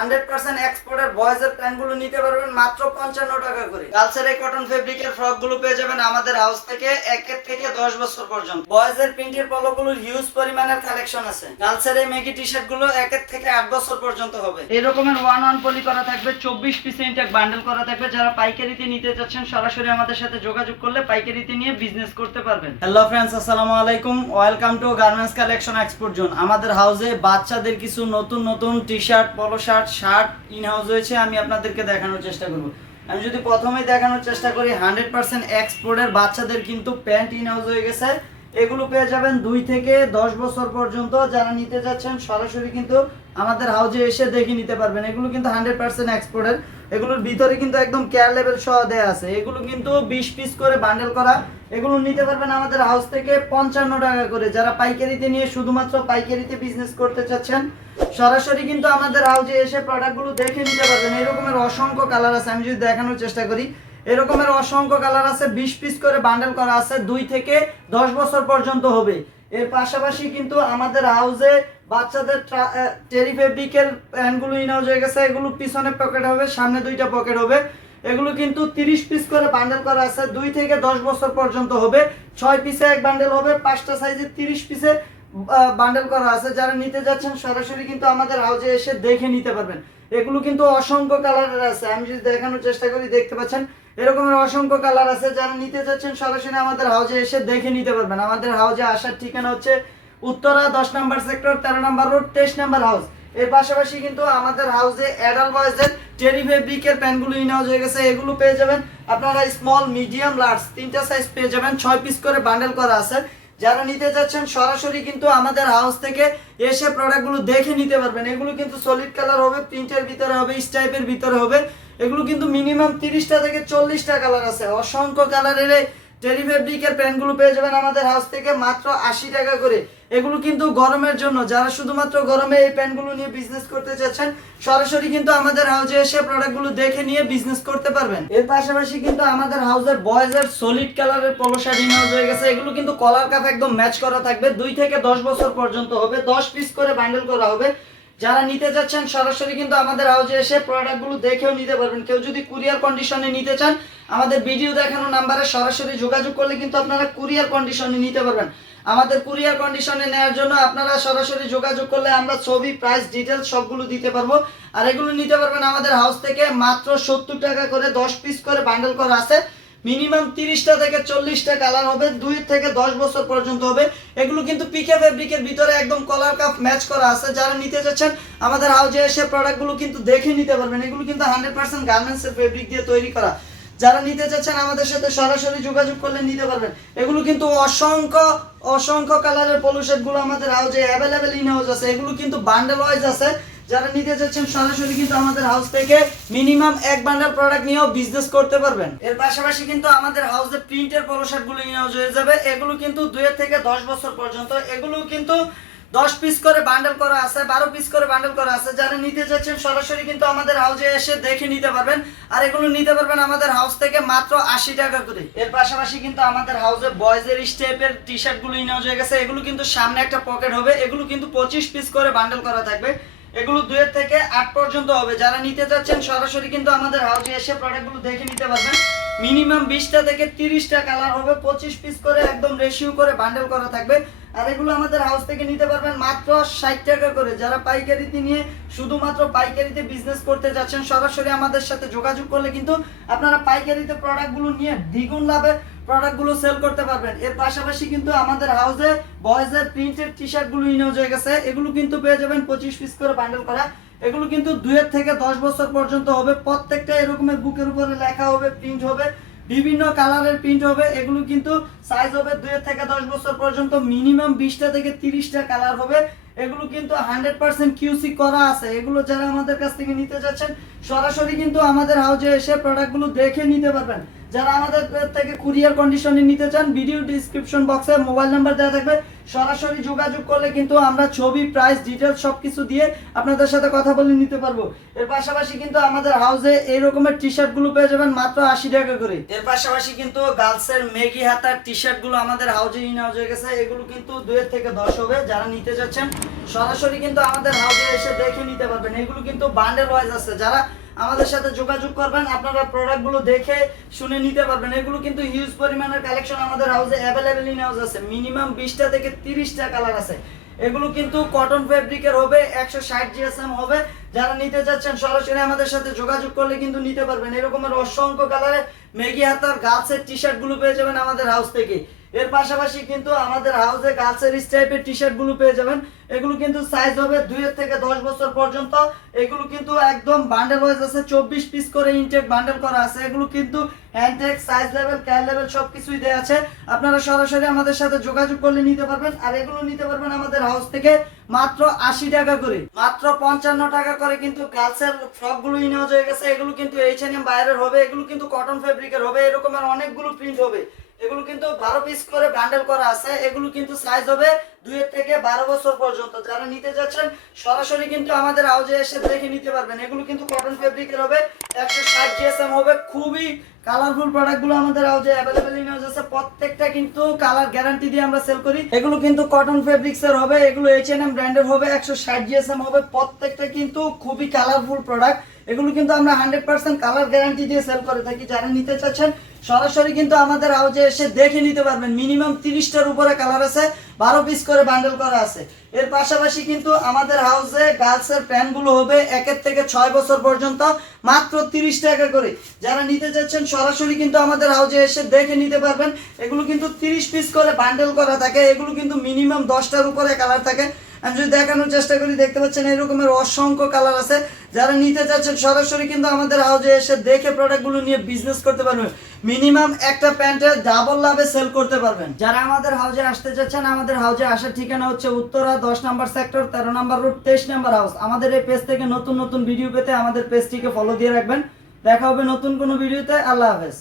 Hundred percent এক্সপোর্টের বয়েজের প্যান্টগুলো নিতে পারবেন মাত্র পঞ্চান্ন টাকা করে। এই কটন ফেব্রিকের ফ্রকগুলো পেয়ে যাবেন আমাদের হাউস থেকে একের থেকে দশ বছর পর্যন্ত। বয়েজের প্রিন্টের পলোগুলোর হিউজ পরিমাণের কালেকশন আছে। গার্লসের এই মেগি টি শার্ট একের থেকে আট বছর পর্যন্ত হবে। এই রকমের ওয়ান ওয়ান পলি করা থাকবে, চব্বিশ পিস ইনটেক বান্ডেল করা থাকবে। যারা পাইকারিতে নিতে চাচ্ছেন, সরাসরি আমাদের সাথে যোগাযোগ করলে পাইকারিতে নিয়ে বিজনেস করতে পারবেন। হ্যালো ফ্রেন্ডস আসসালামু আলাইকুম। Welcome to garments collection export zone আমাদের হাউসে বাচ্চাদের কিছু নতুন নতুন T shirt polo shirt shirt in house হয়েছে, আমি আপনাদেরকে দেখানোর চেষ্টা করব। আমি যদি প্রথমে দেখানোর চেষ্টা করি হান্ড্রেড পার্সেন্ট এক্সপোর্টের বাচ্চাদের কিন্তু প্যান্ট ইন হাউস হয়ে গেছে। এগুলো পেয়ে যাবেন দুই থেকে দশ বছর পর্যন্ত। যারা নিতে যাচ্ছেন, সরাসরি কিন্তু আমাদের হাউজে এসে দেখে নিতে পারবেন। এগুলো কিন্তু হান্ড্রেড পার্সেন্ট এক্সপোর্টের এগুলোর ভিতরে কিন্তু একদম কেয়ার লেভেল সহ দেওয়া আছে। এগুলো কিন্তু বিশ পিস করে বান্ডেল করা। এগুলো নিতে পারবেন আমাদের হাউস থেকে পঞ্চান্ন টাকা করে। যারা পাইকারিতে নিয়ে শুধুমাত্র পাইকারিতে বিজনেস করতে চাচ্ছেন, সরাসরি কিন্তু আমাদের হাউজে এসে প্রোডাক্টগুলো দেখে নিতে পারবেন। এরকমের অসংখ্য কালার আছে। আমি যদি দেখানোর চেষ্টা করি এরকমের অসংখ্য কালার আছে, বিশ পিস করে বান্ডেল করা আছে, দুই থেকে দশ বছর পর্যন্ত হবে। এর পাশাপাশি কিন্তু আমাদের হাউসে বাচ্চাদের টেরি ফেব্রিকের প্যান্টগুলো ইনাউজ হয়ে গেছে, এগুলো পিছনে পকেট হবে, সামনে দুইটা পকেট হবে। এগুলো কিন্তু তিরিশ পিস করে বান্ডেল করা আছে, দুই থেকে দশ বছর পর্যন্ত হবে। ছয় পিসে এক বান্ডেল হবে, পাঁচটা সাইজে তিরিশ পিসে বান্ডেল করা আছে। যারা নিতে যাচ্ছেন, সরাসরি কিন্তু আমাদের হাউজে এসে দেখে নিতে পারবেন। এগুলো কিন্তু অসংখ্য কালারের আছে। আমি যদি দেখানোর চেষ্টা করি, দেখতে পাচ্ছেন? এরকমের অসংখ্য কালার আছে। যারা নিতে যাচ্ছেন, সরাসরি আমাদের হাউজে এসে দেখে নিতে পারবেন। আমাদের হাউজে আসার ঠিকানা হচ্ছে উত্তরা দশ নম্বর সেক্টর তেরো নম্বর রোড তেইশ নম্বর হাউস এর পাশাপাশি কিন্তু আমাদের হাউসে অ্যাডাল বয়েজের টেরি ফেব্রিকের প্যান্টগুলো ইন হাউস হয়ে গেছে। এগুলো পেয়ে যাবেন। আপনারা স্মল মিডিয়াম লার্জ তিনটা সাইজ পেয়ে যাবেন। ছয় পিস করে বান্ডেল করা আছে। যারা নিতে যাচ্ছেন সরাসরি কিন্তু আমাদের হাউস থেকে এসে প্রোডাক্টগুলো দেখে নিতে পারবেন। এগুলো কিন্তু সলিড কালার হবে প্রিন্টের ভিতরে হবে স্টাইপের ভিতরে হবে। এগুলো কিন্তু মিনিমাম তিরিশটা থেকে চল্লিশটা কালার আছে। অসংখ্য কালারের এই টেরি ফেব্রিকের প্যান্টগুলো পেয়ে যাবেন আমাদের হাউস থেকে মাত্র আশি টাকা করে। এগুলো কিন্তু গরমের জন্য, যারা শুধুমাত্র গরমে এই প্যান্টগুলো নিয়ে বিজনেস করতে চাচ্ছেন, সরাসরি কিন্তু আমাদের হাউজে এসে প্রোডাক্টগুলো দেখে নিয়ে বিজনেস করতে পারবেন। এর পাশাপাশি কিন্তু আমাদের হাউজের বয়েজের সলিড কালারের পলো শার্ট ইন হাউস হয়ে গেছে। এগুলো কিন্তু কলার কাপ একদম ম্যাচ করা থাকবে। দুই থেকে দশ বছর পর্যন্ত হবে। দশ পিস করে বান্ডেল করা হবে। যারা নিতে যাচ্ছেন, সরাসরি কিন্তু আমাদের হাউজে এসে প্রোডাক্টগুলো দেখেও নিতে পারবেন। কেউ যদি কুরিয়ার কন্ডিশনে নিতে চান, আমাদের ভিডিও দেখানো নাম্বারে সরাসরি যোগাযোগ করলে কিন্তু আপনারা কুরিয়ার কন্ডিশনে নিতে পারবেন। আমাদের কুরিয়ার কন্ডিশনে নেওয়ার জন্য আপনারা সরাসরি যোগাযোগ করলে আমরা ছবি প্রাইস ডিটেলস সবগুলো দিতে পারব। আর এগুলো নিতে পারবেন আমাদের হাউস থেকে মাত্র সত্তর টাকা করে দশ পিস করে বান্ডেল করা আছে। মিনিমাম তিরিশটা থেকে চল্লিশটা কালার হবে, দুই থেকে দশ বছর পর্যন্ত হবে। এগুলো কিন্তু পিকে ফেব্রিকের ভিতরে একদম কলার কাপ ম্যাচ করা আছে। যারা নিতে যাচ্ছেন আমাদের হাউজে এসে প্রোডাক্টগুলো কিন্তু দেখে নিতে পারবেন। এগুলো কিন্তু হান্ড্রেড পার্সেন্ট গার্মেন্টসের ফেব্রিক দিয়ে তৈরি করা। যারা নিতে চাচ্ছেন, আমাদের সাথে সরাসরি যোগাযোগ করলে নিতে পারবেন। এগুলো কিন্তু অসংখ্য অসংখ্য কালারের পলু গুলো আমাদের হাউজে অ্যাভেলেবেল ইন হাউস আছে। এগুলো কিন্তু বান্ডেল ওয়াইজ আছে। যারা নিতে চাচ্ছেন সরাসরি কিন্তু আমাদের হাউস থেকে মিনিমাম এক বান্ডেল প্রোডাক্ট নিয়েও বিজনেস করতে পারবেন। এর পাশাপাশি কিন্তু আমাদের হাউসে প্রিন্টের পলো শার্টগুলো ইন হাউস হয়ে যাবে। এগুলো কিন্তু দুই থেকে দশ বছর পর্যন্ত। এগুলো কিন্তু দশ পিস করে বান্ডেল করা আছে, বারো পিস করে বান্ডেল করা আছে। যারা নিতে চাচ্ছেন সরাসরি কিন্তু আমাদের হাউজে এসে দেখে নিতে পারবেন। আর এগুলো নিতে পারবেন আমাদের হাউস থেকে মাত্র আশি টাকা করে। এর পাশাপাশি কিন্তু আমাদের হাউসে বয়েজের স্টেপের টি শার্টগুলো ইনাউজ হয়ে গেছে। এগুলো কিন্তু সামনে একটা পকেট হবে। এগুলো কিন্তু পঁচিশ পিস করে বান্ডেল করা থাকবে। এগুলো দুয়ের থেকে আট পর্যন্ত হবে। যারা নিতে চাচ্ছেন, সরাসরি কিন্তু আমাদের হাউসে এসে প্রোডাক্টগুলো দেখে নিতে পারবেন। মিনিমাম বিশটা থেকে তিরিশটা কালার হবে। পঁচিশ পিস করে একদম রেশিও করে বান্ডেল করা থাকবে। আর এগুলো আমাদের হাউস থেকে নিতে পারবেন মাত্র ষাট টাকা করে। যারা পাইকারিতে নিয়ে শুধুমাত্র পাইকারিতে বিজনেস করতে যাচ্ছেন, সরাসরি আমাদের সাথে যোগাযোগ করলে কিন্তু আপনারা পাইকারিতে প্রোডাক্টগুলো নিয়ে দ্বিগুণ লাভে প্রোডাক্টগুলো সেল করতে পারবেন। এর পাশাপাশি কিন্তু আমাদের হাউসে বয়েজের প্রিন্টেড টি শার্টগুলো ইউজ হয়ে গেছে। এগুলো কিন্তু পেয়ে যাবেন পঁচিশ পিস করে বান্ডেল করা। এগুলো কিন্তু দুয়ের থেকে দশ বছর পর্যন্ত হবে। প্রত্যেকটা এরকমের বুকের উপরে লেখা হবে প্রিন্ট হবে। বিভিন্ন কালারের প্রিন্ট হবে। এগুলো কিন্তু সাইজ হবে দুই থেকে দশ বছর পর্যন্ত মিনিমাম বিশটা থেকে তিরিশটা কালার হবে। এগুলো কিন্তু হান্ড্রেড পার্সেন্ট কিউসি করা আছে। এগুলো যারা আমাদের কাছ থেকে নিতে যাচ্ছেন, সরাসরি কিন্তু আমাদের হাউজে এসে প্রোডাক্টগুলো দেখে নিতে পারবেন। যারা আমাদের থেকে কুরিয়ার কন্ডিশনে নিতে চান, ভিডিও ডিসক্রিপশন বক্সে মোবাইল নাম্বার দেওয়া থাকবে। সরাসরি যোগাযোগ করলে কিন্তু আমরা ছবি, প্রাইস ডিটেলস সব কিছু দিয়ে আপনাদের সাথে কথা বলে নিতে পারব। এর পাশাপাশি কিন্তু আমাদের হাউসে এই রকমের টি শার্টগুলো পেয়ে যাবেন মাত্র আশি টাকা করে। এর পাশাপাশি কিন্তু গার্লসের মেগি হাতার টি শার্টগুলো আমাদের হাউজে ইন হাউস হয়ে গেছে। এগুলো কিন্তু দুয়ের থেকে দশ হবে। যারা নিতে যাচ্ছেন সরাসরি কিন্তু আমাদের হাউসে এসে দেখে নিতে পারবেন। এগুলো কিন্তু বান্ডেল ওয়াইজ আছে। যারা আমাদের সাথে যোগাযোগ করবেন, আপনারা প্রোডাক্টগুলো দেখে শুনে নিতে পারবেন। এগুলো কিন্তু হিউজ পরিমাণের কালেকশন আমাদের হাউসে অ্যাভেলেবেল ইন হাউস আছে। মিনিমাম বিশটা থেকে তিরিশটা কালার আছে। এগুলো কিন্তু কটন ফেব্রিকের হবে, একশো ষাট জিএসএম হবে। যারা নিতে চাচ্ছেন, সরাসরি আমাদের সাথে যোগাযোগ করলে কিন্তু নিতে পারবেন। এরকমের অসংখ্য কালারে মেগি হাতার গাছের টি শার্টগুলো পেয়ে যাবেন আমাদের হাউস থেকে। এর পাশাপাশি কিন্তু আমাদের হাউসে গার্লসের টাইপের টি শার্টগুলো পেয়ে যাবেন। এগুলো কিন্তু সাইজ হবে দুই থেকে দশ বছর পর্যন্ত। এগুলো কিন্তু একদম বান্ডেল ওয়াইজ আছে, চব্বিশ পিস করে ইনটেক বান্ডেল করা আছে। এগুলো কিন্তু হ্যান্ডটেক সাইজ লেভেল ক্যার লেভেল সব কিছুই দেওয়া আছে। আপনারা সরাসরি আমাদের সাথে যোগাযোগ করলে নিতে পারবেন। আর এগুলো নিতে পারবেন আমাদের হাউস থেকে মাত্র আশি টাকা করে। মাত্র পঞ্চান্ন টাকা করে কিন্তু গার্লসের ফ্রকগুলো ইনেওয়া হয়ে গেছে। এগুলো কিন্তু এইচ এন এম বাইরের হবে। এগুলো কিন্তু কটন ফেব্রিকের হবে। এরকমের অনেকগুলো প্রিন্ট হবে। এগুলো কিন্তু বারো পিস করে ব্যান্ডেল করা আছে। এগুলো কিন্তু সাইজ হবে দুইয়ের থেকে বারো বছর পর্যন্ত যারা নিতে যাচ্ছেন, সরাসরি কিন্তু আমাদের হাউজে এসে দেখে নিতে পারবেন। এগুলো কিন্তু কটন ফেব্রিকের হবে, একশো ষাট জিএসএম হবে, খুবই কালারফুল প্রোডাক্টগুলো আমাদের হাউজে অ্যাভেলেবেল ইন হাউস আছে। প্রত্যেকটা কিন্তু কালার গ্যারান্টি দিয়ে আমরা সেল করি। এগুলো কিন্তু কটন ফেব্রিক্স এর হবে, এগুলো এইচ এন এম ব্র্যান্ডের হবে, একশো ষাট জিএসএম হবে, প্রত্যেকটা কিন্তু খুবই কালারফুল প্রোডাক্ট এগুলো কিন্তু আমরা হান্ড্রেড পার্সেন্ট কালার গ্যারান্টি দিয়ে সেল করে থাকি, যারা নিতে চাচ্ছেন, সরাসরি কিন্তু আমাদের হাউজে এসে দেখে নিতে পারবেন। মিনিমাম তিরিশটার উপরে কালার আছে। বারো পিস করে বান্ডেল করা আছে। এর পাশাপাশি কিন্তু আমাদের হাউসে গার্লসের প্যান্টগুলো হবে একের থেকে ছয় বছর পর্যন্ত, মাত্র তিরিশ টাকা করে। যারা নিতে চাচ্ছেন সরাসরি কিন্তু আমাদের হাউজে এসে দেখে নিতে পারবেন। এগুলো কিন্তু তিরিশ পিস করে বান্ডেল করা থাকে। এগুলো কিন্তু মিনিমাম দশটার উপরে কালার থাকে। আমি যদি দেখানোর চেষ্টা করি, দেখতে পাচ্ছেন এরকমের অসংখ্য কালার আছে। যারা নিতে চাচ্ছেন সরাসরি কিন্তু আমাদের হাউজে এসে দেখে প্রোডাক্টগুলো নিয়ে বিজনেস করতে পারবেন। মিনিমাম একটা প্যান্টের ডাবল লাভে সেল করতে পারবেন। যারা আমাদের হাউজে আসতে চাচ্ছেন, আমাদের হাউজে আসার ঠিকানা হচ্ছে উত্তরা দশ নম্বর সেক্টর তেরো নম্বর রোড তেইশ নম্বর হাউস আমাদের এই পেজ থেকে নতুন নতুন ভিডিও পেতে আমাদের পেজটিকে ফলো দিয়ে রাখবেন। দেখা হবে নতুন কোনো ভিডিওতে আল্লাহ হাফেজ।